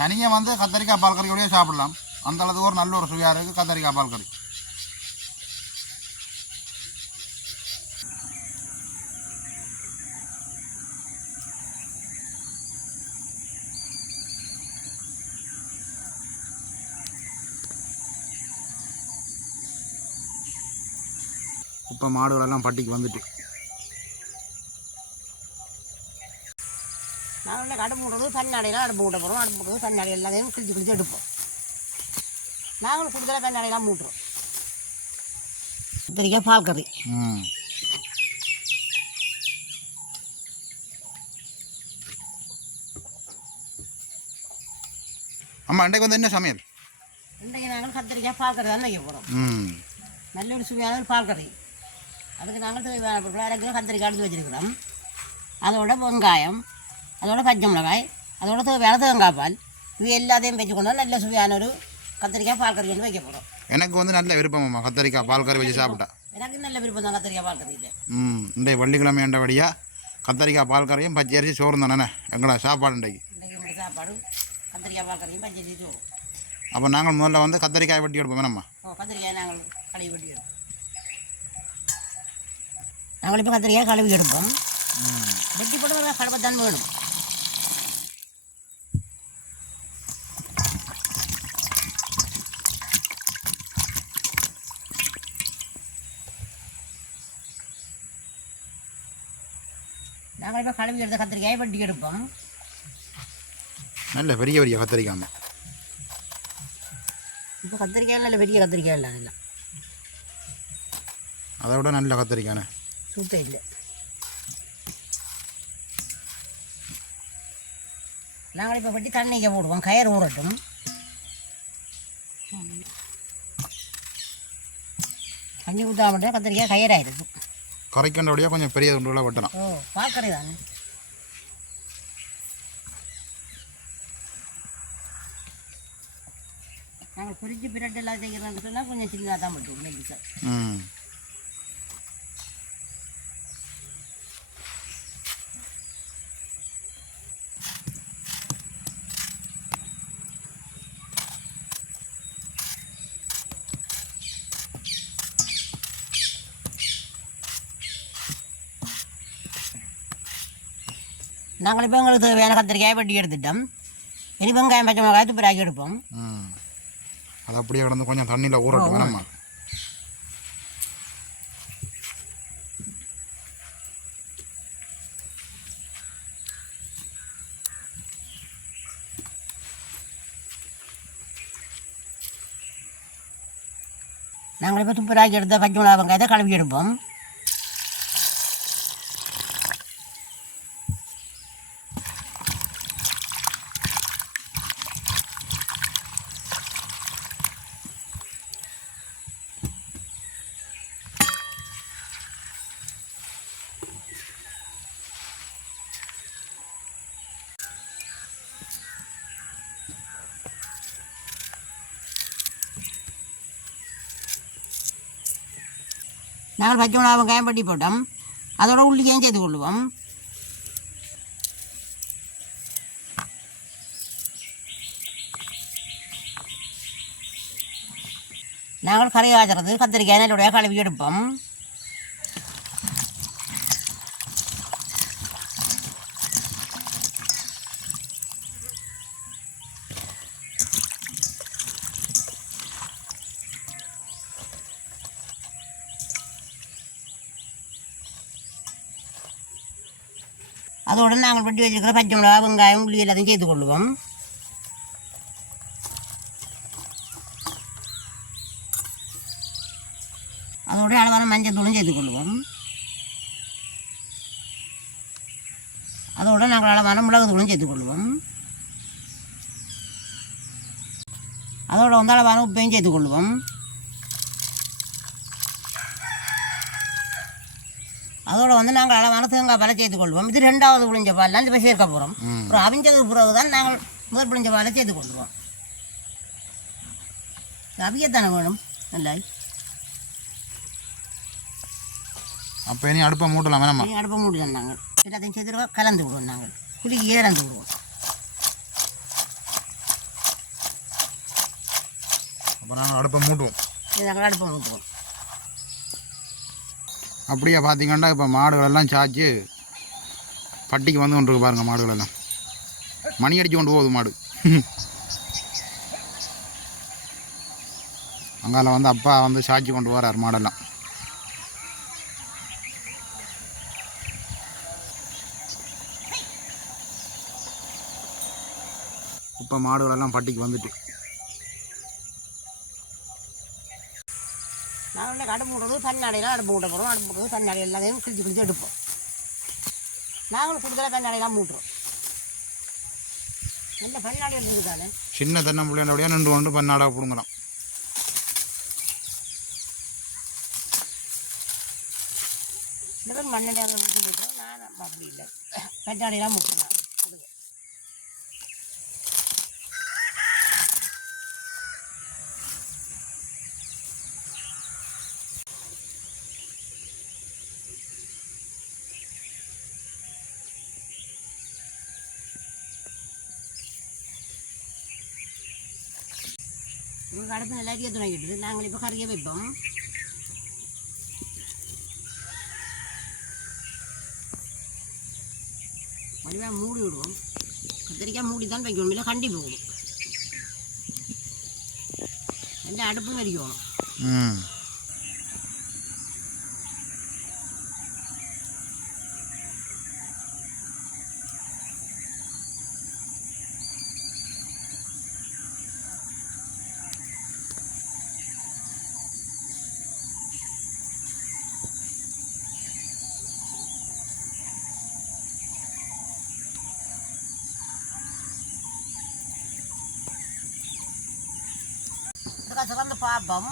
தனியாக வந்து கத்தரிக்காய் பால் கறியோடய சாப்பிடலாம். அந்த அளவுக்கு ஒரு நல்ல ஒரு சுவையாக இருக்குது கத்தரிக்காய் பால் கறி. இப்போ மாடுகளெல்லாம் பட்டிக்கு வந்துட்டு நாங்கள் அடுப்பு மூடுறது தண்ணாடையெல்லாம் அடுப்பு மூட்ட போகிறோம். அடுப்பு மூடுறது தண்ணாடை எல்லாத்தையும் கிழிச்சு எடுப்போம். நாங்களும் கூடுதலாக தண்ணாடையெல்லாம் மூட்டுறோம். கத்திரிக்காய் பால் கறி. அம்மா அன்றைக்கு வந்து என்ன சமையல்? இன்றைக்கு நாங்கள் கத்திரிக்காய் பால் கறி தான் வைக்க போகிறோம். நல்ல ஒரு சுவையான ஒரு பால் கறி. அதுக்கு நாங்கள் தேவையான பொருட்கள் அரைக்கிற கத்திரிக்காய் எடுத்து வச்சுருக்கிறோம். அதோட வெங்காயம், அதோட பச்சை மிளகாய், அதோட தேவையான தேங்காய் பால், இது எல்லாத்தையும் வச்சு கொண்டு நல்ல சுவையான ஒரு கத்திரிக்காய் பால் கறி வந்து வைக்க போகிறோம். எனக்கு வந்து நல்ல விருப்பம்மா கத்திரிக்காய் பால் கறி வச்சு சாப்பிட்டா. எனக்கு நல்ல விருப்பம் தான் கத்திரிக்காய் பால் கறியில். இன்றைய வெள்ளிக்கிழமை ஏண்டபடியாக கத்திரிக்காய் பால் கறியும் பச்சை அரிசி சோறு தானே எங்களோட சாப்பாடு. இன்றைக்கு எங்களுடைய சாப்பாடு கத்திரிக்காய் பால் கறியும் பச்சை அரிசி சோறு. அப்போ நாங்கள் முதல்ல வந்து கத்திரிக்காய் வெட்டி எடுப்போம் வேணாம்மா? கத்திரிக்காய் நாங்கள் கழுவி வெட்டி எடுப்போம். நாங்கள் இப்போ கத்திரிக்காய் கழுவி எடுப்போம். வெட்டி போட்டு கழுவத்தான் வேணும். நாங்கள் இப்போ கழுவி எடுத்த கத்திரிக்காயை வெட்டி எடுப்போம். நல்ல பெரிய பெரிய கத்திரிக்காய். இப்போ கத்திரிக்காய் நல்ல பெரிய கத்திரிக்காய் இல்லை, அதெல்லாம் அதை விட நல்ல கத்திரிக்காய் சுத்தம் இல்லை. நாங்கள் இப்போ வெட்டி தண்ணிக்க போடுவோம். கயிறு ஊறட்டும். தண்ணி ஊற்றா மட்டும் கத்திரிக்காய் கயிறாயிருக்கும். கரைக்கண்டோடையாக கொஞ்சம் பெரிய துண்டுகளாக வெட்டலாம். பார்க்கறே தானே. நாங்கள் குறிச்சி பிரட்டு எல்லாம் செய்கிறோன்னு சொன்னால் கொஞ்சம் சின்னதாக தான் வெட்டுவோம். மெல்லிசா. நாங்கள் இப்போ எங்களுக்கு தேவையான கத்திரிக்காயை வெட்டி எடுத்துட்டோம். இனி வெங்காயம் பச்சை மிளகாய் துப்புராக்கி எடுப்போம். அது அப்படியே கிடந்து கொஞ்சம் தண்ணியில் ஊறட்டும் வேணாம்மா? நாங்கள் இப்போ துப்புராக்கி எடுத்த பச்சை மிளகாய் வெங்காயத்தை கழுவி எடுப்போம். நாங்கள் பச்சை மிளகாய் வெங்காயம் பட்டி போட்டோம். அதோட உள்ளிக்கையும் சேர்த்து கொள்ளுவோம். நாங்கள் கறி காய்ச்சறது கத்திரிக்காய் நல்லுடைய கழுவி எடுப்போம். அதோடு நாங்கள் வெட்டி வச்சுருக்கிற பச்சை மிளகாய் வெங்காயம் உள்ளி எல்லாத்தையும் சேர்த்து கொள்ளுவோம். அதோட அளவான மஞ்சள் தூளும் சேர்த்து கொள்ளுவோம். அதோடு நாங்கள் அளவான மிளகு தூளும் சேர்த்து கொள்ளுவோம். அதோட வந்து அளவான உப்பையும் சேர்த்து கொள்ளுவோம். அதோட வந்து நாங்கள் அளவான தேங்காய் பாலை சேர்த்து கொள்வோம். இது ரெண்டாவது புளிஞ்ச பால்லாம் இப்போ சேர்க்க போகிறோம். அப்புறம் அவிஞ்சதுக்கு பிறகு தான் நாங்கள் முதல் புளிஞ்ச பாலை சேர்த்து கொள்வோம். அவியத்தானே வேணும் நல்லா. அப்போ இனி அடுப்பை மூட்டலாம் வேணாமா? இனி அடுப்பை மூட்டலாம். நாங்கள் எல்லாத்தையும் சேர்த்து கலந்து விடுவோம். நாங்கள் புளி ஏறந்து விடுவோம். அப்போ நாங்கள் அடுப்பை மூட்டுவோம். இது நாங்கள் அடுப்பை மூட்டுவோம். அப்படியே பார்த்தீங்கன்னா இப்போ மாடுகளெல்லாம் சாய்ச்சி பட்டிக்கு வந்து கொண்டு இருக்கு பாருங்கள். மாடுகளெல்லாம் மணி அடித்து கொண்டு போகுது மாடு. அங்கால வந்து அப்பா வந்து சாய்ச்சி கொண்டு போகிறார் மாடெல்லாம். இப்போ மாடுகளெல்லாம் பட்டிக்கு வந்துட்டு நாங்கள் அடுப்பு விடுறது தண்ணாடையெல்லாம் அடுப்பு விட்ட போகிறோம். அடுப்பு விடுறது தண்ணாடை எல்லாத்தையும் கிழிச்சு எடுப்போம். நாங்களும் கொடுக்கல தண்ணாடையெல்லாம் மூட்டுறோம். நல்ல பன்னாடை இருக்குது தானே. சின்ன தென்னம்பிள்ளையோட நின்று கொண்டு பன்னாடாக பிடுங்கலாம். இந்த மண்ணடையாக மூட்டுறோம். நான் அப்படி இல்லை, பன்னாடையெல்லாம் மூட்டுறேன். உங்களுக்கு அடுப்பு நல்லா எரிய துணைக்கிட்டு நாங்கள் இப்போ கறியை வைப்போம். வடிவாக மூடி விடுவோம். கத்திரிக்காய் மூடி தான் வைக்கணும், இல்லை கண்டி போகணும். நல்லா அடுப்பும் எரிக்கணும். சிறந்து பார்ப்போம்.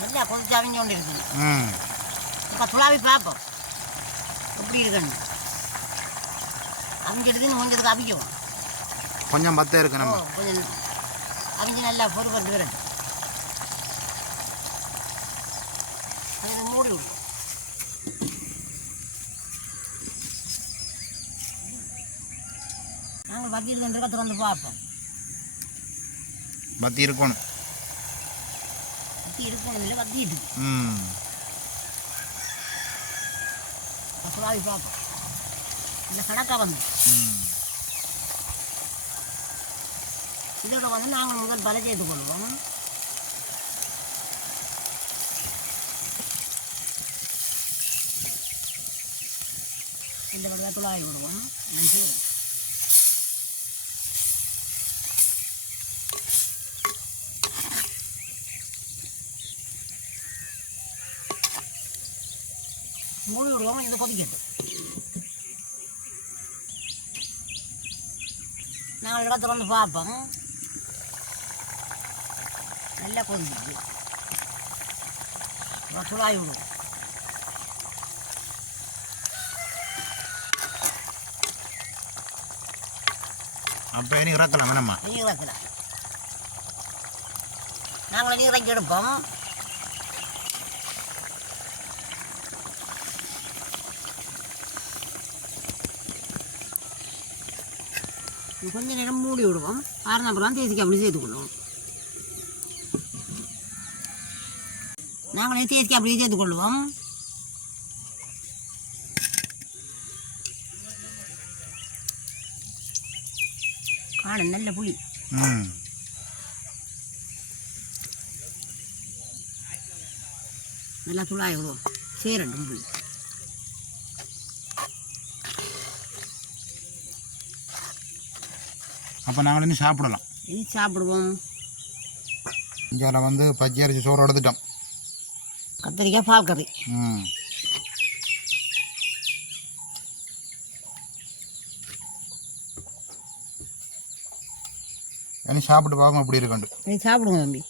நல்லா கொஞ்சம் அவிஞ்சு கொண்டு இருக்குது. இப்போ துளாவி பார்ப்போம் எப்படி இருக்குன்னு. அவிஞ்செடுத்து கொஞ்சத்துக்கு அவிக்கும். கொஞ்சம் பத்தே இருக்கு. நம்ம கொஞ்சம் அவிஞ்சு நல்லா பொறுப்பு விரட்டு. அதை மூடி விடும். நாங்கள் வத்தியில் நின்று திறந்து பார்ப்போம். பத்தி இருக்கணும். பத்தி இருக்கணும் இல்லை, வத்தி இருக்கு. சுறாவி பார்ப்போம். இல்லை கணக்காக வந்து இதோட வந்து நாங்கள் முதல் பல செய்து கொள்வோம். இந்த படம் துளாவி விடுவோம். நன்றி. மூணு விடுவோம். இதை கொதிக்கட்டும். நாங்கள் இடத்துல வந்து பார்ப்போம். நல்லா கொதிக்குது. சுடாய் விடுவோம். அப்போ இனி இறக்கலாம் வேணாமா? இனி இறக்கலாம். நாங்கள் இனி இறக்கி எடுப்போம். கொஞ்சம் நேரம் மூடி விடுவோம். ஆறுனா அப்புறம் தேசிக்காய் அப்படி சேர்த்துக்கொள்ளுவோம். நாங்களே தேசிக்காய் அப்படி சேர்த்துக்கொள்வோம். காணும் நல்ல புளி. நல்லா துளாய விடுவோம். சேரட்டும் புளி. அப்போ நாங்கள் இன்னும் சாப்பிடலாம். இனி சாப்பிடுவோம். இங்கே வந்து பச்சை அரிசி சோறு எடுத்துட்டோம். கத்திரிக்காய் பால் கறி. இனி சாப்பிட்டு பார்ப்போம் எப்படி இருக்குண்டு. இனி சாப்பிடுவோம் தம்பி.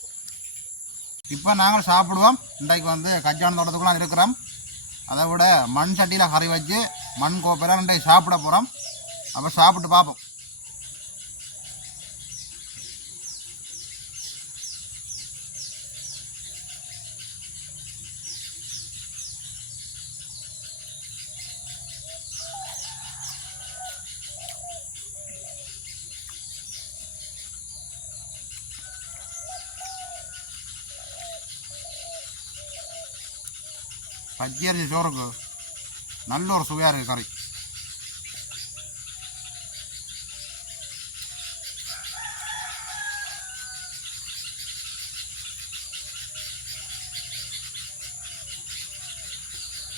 இப்போ நாங்கள் சாப்பிடுவோம். இன்றைக்கு வந்து கஜான தோட்டத்துக்குலாம் இருக்கிறோம். அதை விட மண் சட்டியில் கறி வச்சு மண் கோப்பையெல்லாம் இன்றைக்கு சாப்பிட போகிறோம். அப்போ சாப்பிட்டு பார்ப்போம். பச்சரிசி சோறுக்கு நல்ல ஒரு சுவையாக இருக்குது கறி.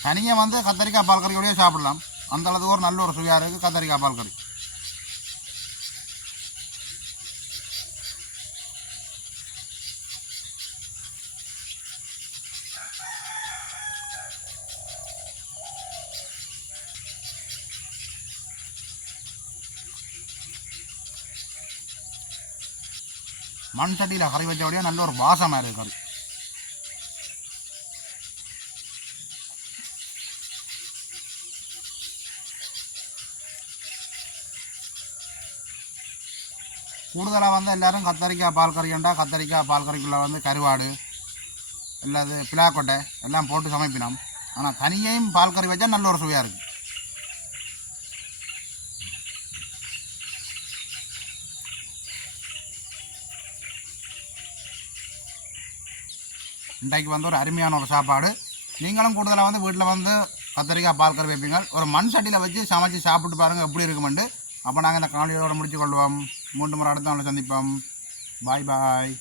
தனியாக வந்து கத்தரிக்காய் பால் கறியோடய சாப்பிடலாம். அந்த அளவுக்கு ஒரு நல்ல ஒரு சுவையாக இருக்குது கத்தரிக்காய் பால் கறி. மண் சட்டியில் கறி வச்சபடியாக நல்ல ஒரு வாசமாக இருக்குது கறி. கூடுதலாக வந்து எல்லோரும் கத்தரிக்காய் பால் கறிண்டா கத்தரிக்காய் பால் கறிக்குள்ளே வந்து கருவாடு இல்லாது பிளாக்கொட்டை எல்லாம் போட்டு சமைப்பினோம். ஆனால் தனியையும் பால் கறி வச்சா நல்ல ஒரு சுவையாக இருக்குது. இன்றைக்கு வந்து ஒரு அருமையான ஒரு சாப்பாடு. நீங்களும் கூடுதலாக வந்து வீட்டில் வந்து கத்தரிக்காய் பால் கறி வைப்பீங்க. ஒரு மண் சட்டியில் வச்சு சமைச்சு சாப்பிட்டு பாருங்கள் எப்படி இருக்குமெண்டு. அப்போ நாங்கள் இந்த காணொலியோடு முடிச்சு கொள்வோம். 3 முறை அடுத்த நாள் சந்திப்போம். பாய் பாய்.